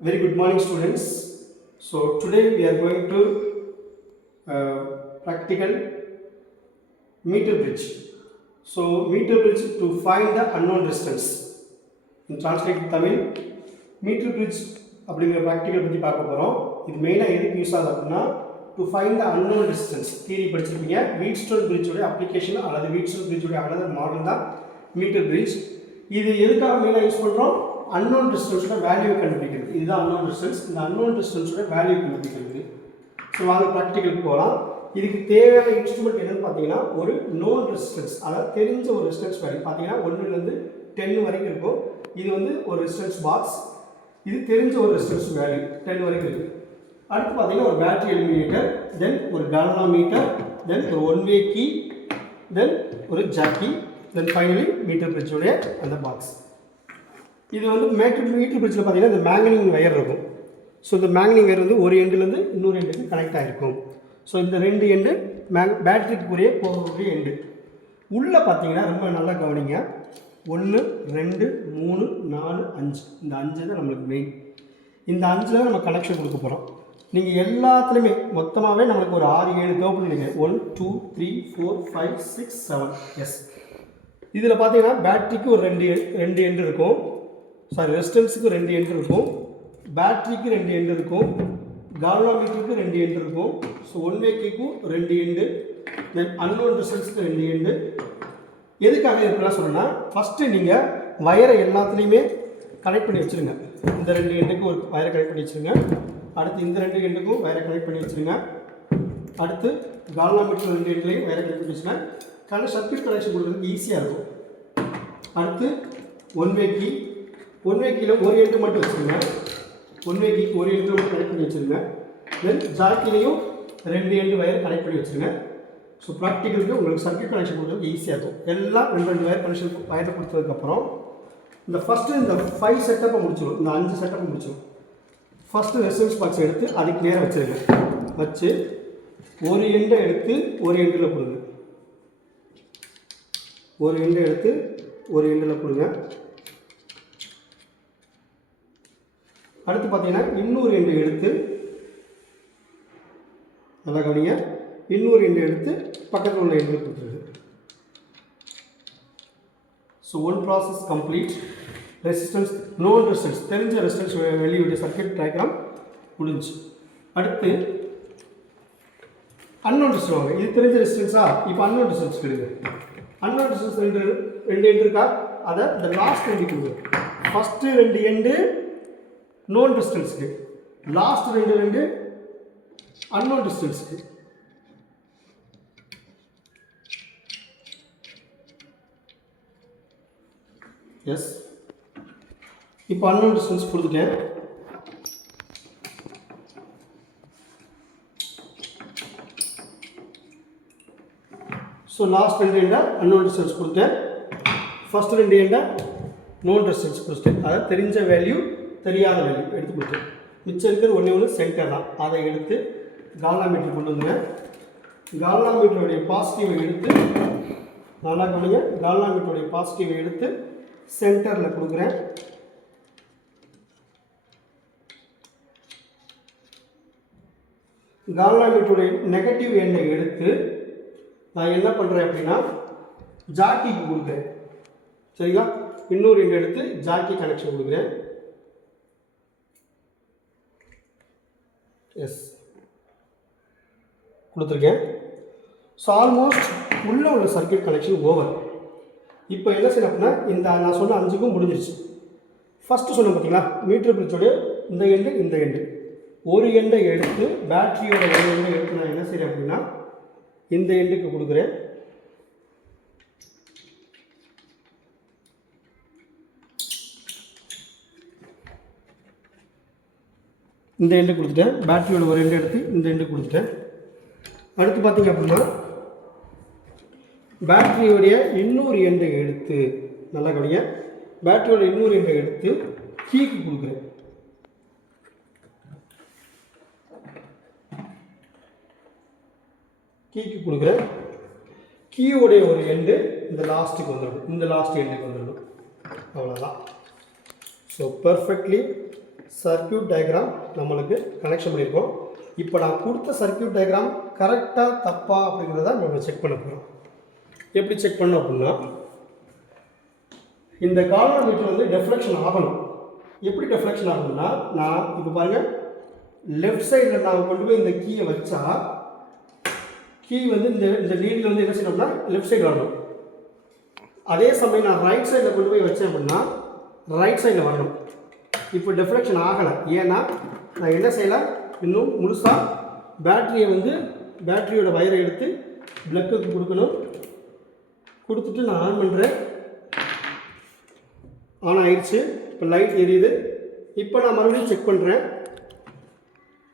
Very good morning, students. So today we are going to practical meter bridge. So meter bridge to find the unknown distance. In translate Tamil, meter bridge அப்படிங்கிற practical பற்றி பார்க்க போகிறோம். இது மெயினாக எதுக்கு use ஆகுது அப்படின்னா to find the unknown distance theory படிச்சிருப்பீங்க. வீட்ஸ்டோன் பிரிட்ஜோட அப்ளிகேஷன் அல்லது வீட்ஸ்டோன் பிரிட்ஜோட அனதர் மாடல் தான் மீட்டர் பிரிட்ஜ். இது எதுக்காக மெயினாக யூஸ் பண்ணுறோம்? அன்னோன் டிஸ்டன்ஸோட வேல்யூ கண்டுபிடிக்கிறது. இதுதான் அன்னோன் டிஸ்டன்ஸ். இந்த அன்னோன் டிஸ்டன்ஸோட வேல்யூ கண்டுபிடிக்கிறது. ஸோ வாங்க ப்ராக்டிக்கலுக்கு போகலாம். இதுக்கு தேவையான இன்ஸ்ட்ருமெண்ட் என்னன்னு பார்த்தீங்கன்னா ஒரு நோன் ரெசிஸ்டன்ஸ், அதாவது தெரிஞ்ச ஒரு ரெசிஸ்டன்ஸ் வேல்யூ பார்த்தீங்கன்னா 1லேருந்து 10 வரைக்கும் இருக்கும். இது வந்து ஒரு ரெசிஸ்டன்ஸ் பாக்ஸ். இது தெரிஞ்ச ஒரு ரெசிஸ்டன்ஸ் வேல்யூ 10 வரைக்கும் இருக்குது. அடுத்து பார்த்தீங்கன்னா ஒரு பேட்டரி எலிமினேட்டர், தென் ஒரு கால்வனோமீட்டர், தென் ஒரு ஒன்வே கீ, தென் ஒரு ஜாக்கி, தென் ஃபைனலி மீட்டர் பிரிட்ஜோடைய அந்த பாக்ஸ். இது வந்து மீட்டர் பிரிட்ஜில் பார்த்தீங்கன்னா இந்த மேக்னிங் வயர் இருக்கும். ஸோ இந்த மேக்னிங் வயர் வந்து ஒரு எண்டுலேருந்து இன்னொரு எண்டுக்கு கனெக்ட் ஆகிருக்கும். ஸோ இந்த 2 எண்டு பேட்டரிக்குரிய போகக்கூடிய எண்டு. உள்ளே பார்த்தீங்கன்னா ரொம்ப நல்லா கவனிங்க. 1 2 3 4 5 இந்த 5 தான் நம்மளுக்கு மெயின். இந்த 5 தான் நம்ம கனெக்ஷன் கொடுக்க போகிறோம். நீங்கள் எல்லாத்துலேயுமே மொத்தமாகவே நம்மளுக்கு ஒரு 6-7 தேவைப்படுங்க. 1 2 3 4 5 6 7 எஸ். இதில் பார்த்தீங்கன்னா பேட்டரிக்கு ஒரு ரெண்டு எண்டு இருக்கும். சாரி, ரெசிஸ்டன்ஸுக்கு 2 எண்டு இருக்கும், பேட்டரிக்கு 2 எண்டு இருக்கும், கால்வனோமீட்டருக்கு 2 எண்டு இருக்கும். ஸோ ஒன்வே கீக்கும் 2 எண்டு, தென் அன்னோன் டிஸ்டன்ஸுக்கு 2 எண்டு. எதுக்காக இப்படிலாம் சொன்னேன்னா, ஃபஸ்ட்டு நீங்கள் வயரை எல்லாத்துலேயுமே கனெக்ட் பண்ணி வச்சுருங்க. இந்த 2 எண்டுக்கும் ஒரு வயரை கனெக்ட் பண்ணி வச்சுருங்க. அடுத்து இந்த 2 எண்டுக்கும் வயரை கனெக்ட் பண்ணி வச்சுருங்க. அடுத்து கால்வனோமீட்டர் 2 எண்டுலையும் வயரை கனெக்ட் பண்ணி வச்சுருங்க. சர்க்யூட் கனெக்ஷன் கொடுக்குறதுக்கு ஈஸியாக இருக்கும். அடுத்து ஒன்வே கீயில் ஒரு எண்டு மட்டும் வச்சுருங்க. ஒன்வே கீக்கு ஒரு எண்டு மட்டும் கனெக்ட் பண்ணி வச்சுருங்க. தென் ஜாக்கிலையும் 2 எண்டு வயர் கனெக்ட் பண்ணி வச்சுருங்க. ஸோ ப்ராக்டிக்கலுக்கு உங்களுக்கு சர்க்யூட் கனெக்ஷன் கொடுக்குறதுக்கு ஈஸியாக இருக்கும். எல்லாம் 2 வயர் கனெக்ஷன் வயரை கொடுத்ததுக்கப்புறம் இந்த ஃபஸ்ட்டு இந்த 5 செட்டப்பை முடிச்சிடும், இந்த 5 செட்டப்பை முடிச்சிடும். ஃபஸ்ட்டு ரெசிஸ்டன்ஸ் பாக்ஸ் எடுத்து அதுக்கு நேரம் வச்சுருங்க. வச்சு ஒரு எண்டை எடுத்து ஒரு எண்டில் கொடுங்க. ஒரு எண்டை எடுத்து ஒரு எண்டில் கொடுங்க. அடுத்து பார்த்தீங்கன்னா இன்னொரு எண்டை எடுத்து நல்லா கவனிங்க. இன்னொரு எண்டை எடுத்து பக்கத்தில் உள்ள எண்டில் கொடுத்துருங்க. So one process complete. Resistance known resistance தெரிஞ்ச ரெசிஸ்டன்ஸ் வெளியுடைய சர்க்யூட் டயக்ராம் முடிஞ்சு. அடுத்து அன்னோன் டிஸ்டன்ஸ் வாங்க. இது தெரிஞ்ச ரெசிஸ்டன்ஸா? இப்போ அன்னோன் டிஸ்டன்ஸ் எடுங்க. அன்னோன் டிஸ்டன்ஸ் ரெண்டு எண்டு இருக்கா? அதை இந்த லாஸ்ட் எண்டு கொடுங்க. ஃபஸ்ட்டு 2 எண்டு நோன் டிஸ்டன்ஸுக்கு, லாஸ்ட் 2 அன்னோன் டிஸ்டன்ஸுக்கு. எஸ், இப்போ அன்னோன் டிஸ்டன்ஸ் கொடுத்துட்டேன். ஸோ லாஸ்ட் 2 எண்டை அன்னோன் டிஸ்டன்ஸ் கொடுத்தேன். ஃபஸ்ட் 2 எண்டை நோன் டிஸ்டன்ஸ் கொடுத்துட்டேன். அதாவது தெரிஞ்ச வேல்யூ தெரியாத வேல்யூ எடுத்து கொடுத்தேன். மிச்சம் இருக்கிற ஒன்று சென்டர் தான். அதை எடுத்து கால்வனோமீட்டர் கொண்டு வந்துங்க. கால்வனோமீட்டருடைய பாசிட்டிவை எடுத்து நல்லா கவனிங்க. கால்வனோமீட்டருடைய பாசிட்டிவை எடுத்து சென்டரில் கொடுக்குறேன். கால்வனோமீட்டருடைய நெகட்டிவ் எண்ணை எடுத்து நான் என்ன பண்ணுறேன் அப்படின்னா ஜாக்கிக்கு கொடுக்குறேன். சரிங்களா? இன்னொரு எண்ணை எடுத்து ஜாக்கி கனெக்ஷன் கொடுக்குறேன். எஸ், கொடுத்துருக்கேன். ஸோ ஆல்மோஸ்ட் உள்ளே உள்ள சர்க்யூட் கனெக்ஷன் ஓவர். இப்போ என்ன செய்யணும் அப்படின்னா இந்த நான் சொன்ன 5க்கும் முடிஞ்சிருச்சு. ஃபஸ்ட்டு சொன்னேன் பார்த்தீங்களா, மீட்டர் பிரிட்ஜோடைய இந்த எண்டு ஒரு எண்டை எடுத்து பேட்டரியோட ஒரு எண்டை எடுத்து நான் என்ன செய்கிறேன் அப்படின்னா இந்த எண்டுக்கு கொடுக்குறேன். இந்த எண்டு கொடுத்துட்டேன். பேட்டரியோட ஒரு எண்டு எடுத்து இந்த எண்டு கொடுத்துட்டேன். அடுத்து பார்த்தீங்க அப்படின்னா பேட்டரியோடைய இன்னொரு எண்டை எடுத்து நல்லா கவனிங்க. பேட்டரியோட இன்னொரு எண்டை எடுத்து கீக்கு கொடுக்குறேன். கீக்கு கொடுக்குறேன். கீயோடைய ஒரு எண்டு இந்த லாஸ்ட்டுக்கு வந்துடும், இந்த லாஸ்ட் எண்டுக்கு வந்துடும். அவ்வளோதான். ஸோ பர்ஃபெக்ட்லி சர்க்யூட் டயக்ராம் நம்மளுக்கு கனெக்ஷன் பண்ணியிருக்கோம். இப்போ நான் கொடுத்த சர்க்யூட் டயக்ராம் கரெக்டாக தப்பா அப்படிங்கிறத நம்ம செக் பண்ண போகிறோம். எப்படி செக் பண்ணோம் அப்படின்னா, இந்த கால்வனோமீட்டர் வந்து டெஃப்ளெக்ஷன் ஆகணும். எப்படி டெஃப்ளெக்ஷன் ஆகணும்னா, நான் இப்போ பாருங்கள், லெஃப்ட் சைடில் நான் கொண்டு போய் இந்த கீயை வச்சா கீ வந்து இந்த நீடில் வந்து என்ன செய்யணும்னா லெஃப்ட் சைடு வரணும். அதே சமயம் நான் ரைட் சைடில் கொண்டு போய் வச்சேன் அப்படின்னா ரைட் சைடில் வரணும். இப்போ டெஃப்ளெக்ஷன் ஆகலை. ஏன்னா நான் என்ன செய்யலை, இன்னும் முழுசாக பேட்டரியோட வயரை எடுத்து ப்ளக்குக்கு கொடுக்கணும். கொடுத்துட்டு நான் ஆன் பண்ணுறேன். ஆன் ஆயிடுச்சு. இப்போ லைட் எரியுது. இப்போ நான் மறுபடியும் செக் பண்ணுறேன்.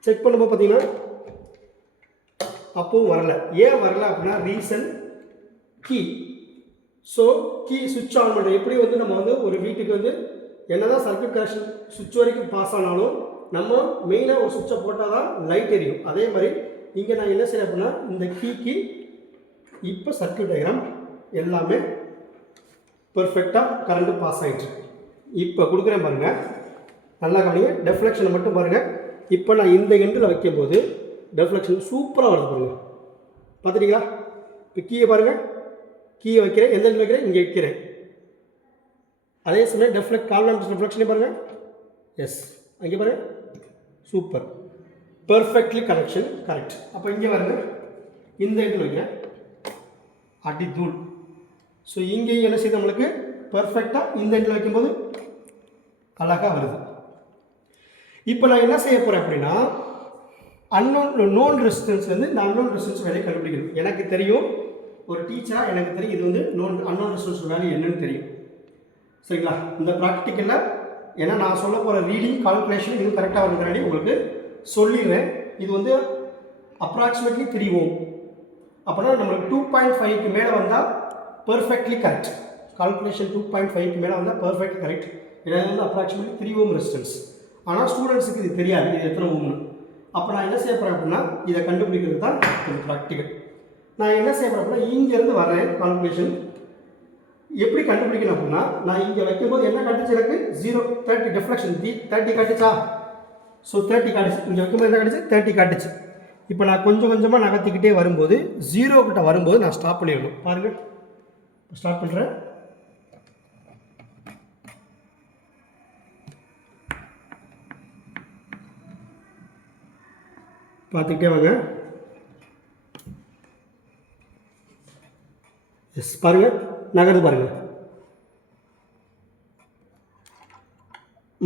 செக் பண்ணும்போது பார்த்தீங்கன்னா அப்போவும் வரலை. ஏன் வரலை அப்படின்னா ரீசன் கீ. ஸோ கீ சுவிட்ச் ஆன் பண்ணுறேன். எப்படி வந்து நம்ம வந்து ஒரு வீட்டுக்கு வந்து என்ன தான் சர்க்யூட் கனெக்ஷன் சுவிட்ச் வரைக்கும் பாஸ் ஆனாலும் நம்ம மெயினாக ஒரு சுவிட்சை போட்டால் தான் லைட் எரியும். அதே மாதிரி இங்கே நான் என்ன செய்கிறேன் அப்படின்னா இந்த கீக்கு இப்போ சர்க்யூட் டயக்ராம் எல்லாமே பர்ஃபெக்டாக கரண்ட்டு பாஸ் ஆகிடுச்சு. இப்போ கொடுக்குறேன் பாருங்கள், நல்லா கவனிங்க. டெஃப்ளெக்ஷனை மட்டும் பாருங்கள். இப்போ நான் இந்த எண்டில் வைக்கும்போது டெஃப்ளெக்ஷன் சூப்பராக வருது பாருங்கள். பார்த்துட்டீங்களா? இப்போ கீயை பாருங்கள், கீயை வைக்கிறேன், எந்த எண்டில் வைக்கிறேன், இங்கே வைக்கிறேன். அதே சமயம் டெஃப்ளெக்ஷனே பாருங்கள். எஸ், அங்கே பாருங்கள், சூப்பர், பர்ஃபெக்ட்லி கனெக்ஷன் கரெக்ட். அப்போ இங்கே பாருங்கள், இந்த எண்டில் வைக்கிறேன், அடி தூள். ஸோ இங்கேயும் என்ன செய்யுது, நம்மளுக்கு பர்ஃபெக்டாக இந்த எண்டில் வைக்கும்போது அழகாக வருது. இப்போ நான் என்ன செய்ய போகிறேன் அப்படின்னா, நோன் ரெசிஸ்டன்ஸ்லேருந்து இந்த அன்னோன் ரெசிஸ்டன்ஸ் வேலையை கண்டுபிடிக்கணும். எனக்கு தெரியும், ஒரு டீச்சராக எனக்கு தெரியும் இது வந்து அன்னோன் ரெசிஸ்டன்ஸ் வேல்யூ என்னன்னு தெரியும். சரிங்களா? இந்த ப்ராக்டிக்கலில் ஏன்னா நான் சொல்ல போகிற ரீடிங் கால்குலேஷன் இது கரெக்டாக வருங்கிறாடி உங்களுக்கு சொல்லிடுறேன். இது வந்து அப்ராக்சிமேட்லி 3 Ω. அப்படின்னா நம்மளுக்கு 2.5க்கு மேலே வந்தால் பர்ஃபெக்ட்லி கரெக்ட். கால்குலேஷன் 2.5க்கு மேலே வந்தால் பர்ஃபெக்ட் கரெக்ட். ஏன்னா வந்து அப்ராக்சிமேட்லி 3 Ω ரெசிஸ்டன்ஸ். ஆனால் ஸ்டூடெண்ட்ஸுக்கு இது தெரியாது, இது எத்தனை ஓம்னு. அப்போ நான் என்ன செய்ய போகிறேன் அப்படின்னா இதை கண்டுபிடிக்கிறது தான் ஒரு ப்ராக்டிக்கல். நான் என்ன செய்ய போகிறேன் அப்படின்னா இங்கேருந்து வரேன் கால்குலேஷன் எப்படி கண்டுபிடிக்கணும் அப்படின்னா, நான் இங்கே வைக்கும்போது என்ன காட்டுச்சு, எனக்கு 0 30 டெஃப்ளெக்ஷன் 30 காட்டுச்சா. ஸோ 30 காட்டுச்சு. இங்கே வைக்கும்போது என்ன காட்டுச்சு, 30 காட்டுச்சு. இப்போ நான் கொஞ்சம் கொஞ்சமாக நகர்த்திக்கிட்டே வரும்போது 0 கிட்ட வரும்போது நான் ஸ்டாப் பண்ணிடணும். பாருங்கள், ஸ்டார்ட் பண்ணுறேன். பார்த்துக்கிட்டே வாங்க. எஸ், பாருங்கள், நகருது பாருங்கள்.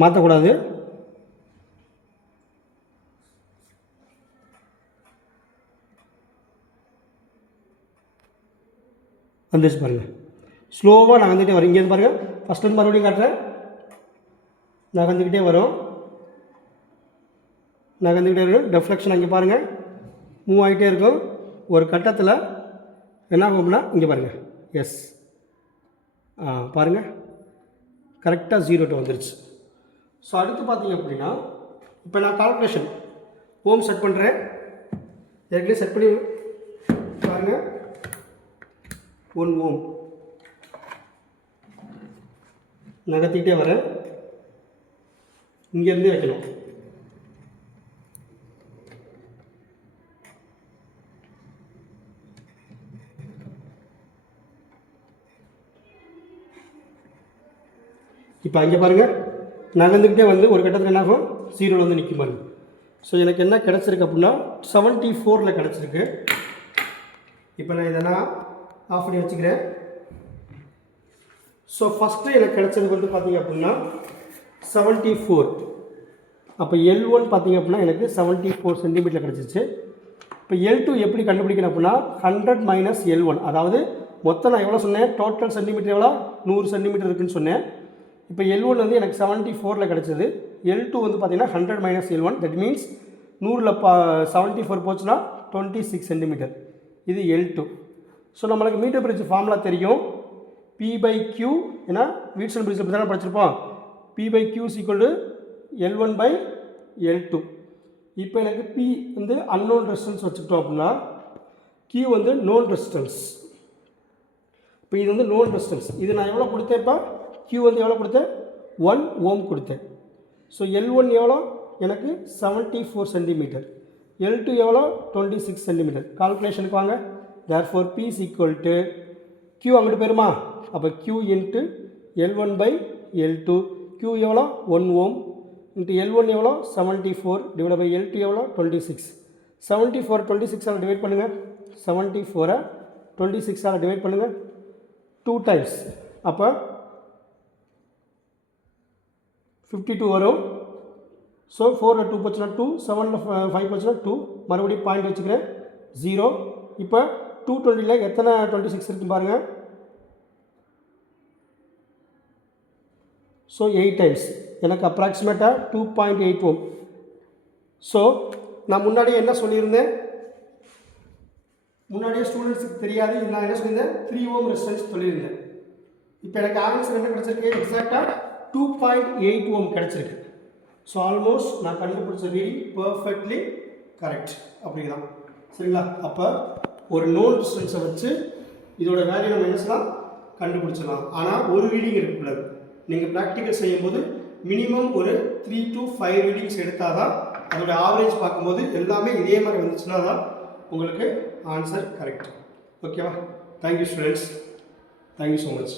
மாற்றக்கூடாது. வந்துச்சு பாருங்கள். ஸ்லோவாக நகர்ந்துக்கிட்டே வரும். இங்கேருந்து பாருங்கள், ஃபஸ்ட்டு மறுபடியும் காட்டுறேன். நகர்ந்துக்கிட்டே வரும், நகர்ந்துக்கிட்டே இருக்கும். டெஃப்ளெக்ஷன் அங்கே பாருங்கள் மூவ் ஆகிட்டே இருக்கும். ஒரு கட்டத்தில் என்ன ஆகும் அப்படின்னா இங்கே பாருங்கள். எஸ், பாருங்கள் கரெக்டாக 0 வந்துருச்சு. ஸோ அடுத்து பார்த்தீங்க அப்படின்னா இப்போ நான் கால்குலேஷன் ஓம் செட் பண்ணுறேன். ஏற்கனவே செட் பண்ணி பாருங்கள். 1 Ω நகர்த்திக்கிட்டே வரேன். இங்கேருந்தே வைக்கணும். இப்போ அங்கே பாருங்கள், நகர்ந்துக்கிட்டே வந்து ஒரு கட்டத்தில் என்ன ஆகும், 0 வந்து நிற்கும் பாருங்க. ஸோ எனக்கு என்ன கிடச்சிருக்கு அப்படின்னா 74 கிடச்சிருக்கு. இப்போ நான் இதெல்லாம் ஆஃப் பண்ணி வச்சுக்கிறேன். ஸோ ஃபஸ்ட்டு எனக்கு கிடச்சது வந்து பார்த்திங்க அப்படின்னா 74. அப்போ L1 பார்த்திங்க அப்படின்னா எனக்கு 74 சென்டிமீட்டர் கிடச்சிச்சு. இப்போ L2 எப்படி கண்டுபிடிக்கணும் அப்படின்னா 100 - L1, அதாவது மொத்தம் நான் எவ்வளோ சொன்னேன், டோட்டல் சென்டிமீட்டர் எவ்வளோ, 100 சென்டிமீட்டர் இருக்குதுன்னு சொன்னேன். இப்போ L1 வந்து எனக்கு 74 கிடச்சிது. L2 வந்து பார்த்திங்கன்னா 100 - L1, தட் மீன்ஸ் 100ல் 74 போச்சுன்னா 26 சென்டிமீட்டர். இது L2. ஸோ நம்மளுக்கு மீட்டர் பிரிட்ஜ் ஃபார்முலா தெரியும், P/Q. ஏன்னா வீட்சன் பிரிட்ஜ் பற்றி தானே படிச்சிருப்போம். P/Q = L1/L2. இப்போ எனக்கு P வந்து அன்னோன் ரெசிஸ்டன்ஸ் வச்சுக்கிட்டோம் அப்படின்னா Q வந்து நோன் ரெசிஸ்டன்ஸ். இப்போ இது வந்து நோன் ரெசிஸ்டன்ஸ். இது நான் எவ்வளோ கொடுத்தேன்ப்பா, Q வந்து எவ்வளோ கொடுத்தேன், 1 Ω கொடுத்தேன். ஸோ L1 எவ்வளோ எனக்கு 74 சென்டிமீட்டர், L2 எவ்வளோ 26 சென்டிமீட்டர். கால்குலேஷனுக்கு வாங்க. Therefore P is equal to Q அங்கிட்டு போயிருமா, அப்போ Q into L1 by L2. Q எவ்வளோ 1 ohm இன்ட்டு L1 எவ்வளோ 74 டிவைட் பை L2 எவ்வளோ 26. 74 26ஆல் டிவைட் பண்ணுங்கள். 74 26ஆல் டிவைட் பண்ணுங்கள் 2 டைம்ஸ். அப்போ 52 வரும். ஸோ 4ல் 2 போச்சுன்னா 2, 7ல் 5 போச்சுன்னா 2, மறுபடியும் பாயிண்ட் வச்சுக்கிறேன் 0. இப்போ 220ல் எத்தனை 26 இருக்குன்னு பாருங்கள். ஸோ 8 டைம்ஸ் எனக்கு அப்ராக்சிமேட்டாக 2.8 ohm. ஸோ நான் முன்னாடியே என்ன சொல்லியிருந்தேன், முன்னாடியே ஸ்டூடெண்ட்ஸுக்கு தெரியாது, நான் என்ன சொல்லியிருந்தேன் 3 ohm ரெசிஸ்டன்ஸ் சொல்லியிருந்தேன். இப்போ எனக்கு ஆன்சர் என்ன கிடச்சிருக்கு, எக்ஸாக்டாக 2.8 ohm கிடச்சிருக்கு. ஸோ ஆல்மோஸ்ட் நான் கண்டுபிடிச்ச ரீடிங் பர்ஃபெக்ட்லி கரெக்ட் அப்படிங்கிறான். சரிங்களா? அப்போ ஒரு நோன் ரெசிஸ்டன்ஸை வச்சு இதோட வேல்யூ நம்ம என்ன செய்யலாம், கண்டுபிடிச்சிடலாம். ஆனால் ஒரு ரீடிங் இருக்கக்கூடாது. நீங்கள் ப்ராக்டிக்கல் செய்யும்போது மினிமம் ஒரு 3 to 5 ரீடிங்ஸ் எடுத்தால் தான் அதோட ஆவரேஜ் பார்க்கும்போது எல்லாமே இதே மாதிரி வந்துச்சுன்னா தான் உங்களுக்கு ஆன்சர் கரெக்ட். ஓகேவா? Thank you students, thank you so much.